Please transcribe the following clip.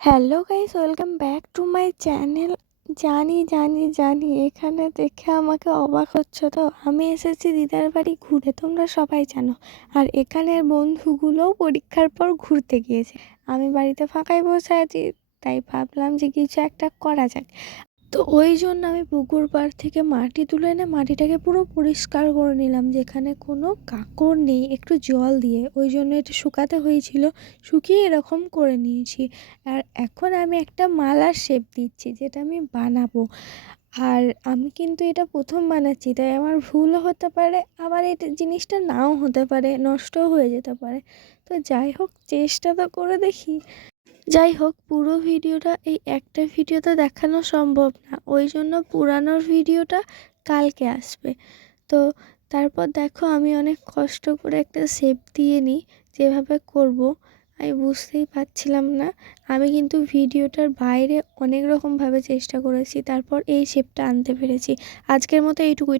Hello guys, welcome back to my channel. জানি এখানে দেখে আমাকে অবাক হচ্ছে তো। আমি এসেছি দিদার বাড়ি ঘুরে, তোমরা সবাই জানো। আর এখানের বন্ধুগুলোও পরীক্ষার পর ঘুরতে গিয়েছে। আমি বাড়িতে ফাঁকাই বসে আছি, তাই ভাবলাম যে কিছু একটা করা যাক। তো ওই জন্য আমি পুকুর পাড় থেকে মাটি তুলে এনে মাটিটাকে পুরো পরিষ্কার করে নিলাম, যেখানে কোনো কাঁকড় নেই, একটু জল দিয়ে। ওই জন্য এটা শুকাতে হয়েছিল, শুকিয়ে এরকম করে নিয়েছি। আর এখন আমি একটা মালার শেপ দিচ্ছি, যেটা আমি বানাবো। আর আমি কিন্তু এটা প্রথম বানাচ্ছি, তাই আমার ভুলও হতে পারে, আবার এটা জিনিসটা নাও হতে পারে, নষ্টও হয়ে যেতে পারে। তো যাই হোক, চেষ্টা তো করে দেখি। যাই হোক, পুরো ভিডিওটা এই একটা ভিডিওতে দেখানো সম্ভব না, ওই জন্য পুরানোর ভিডিওটা কালকে আসবে। তো তারপর দেখো, আমি অনেক কষ্ট করে একটা শেপ দিয়ে নিই। যেভাবে করব আমি বুঝতেই পারছিলাম না। আমি কিন্তু ভিডিওটার বাইরে অনেক রকমভাবে চেষ্টা করেছি, তারপর এই শেপটা আনতে পেরেছি। আজকের মতো এইটুকুই।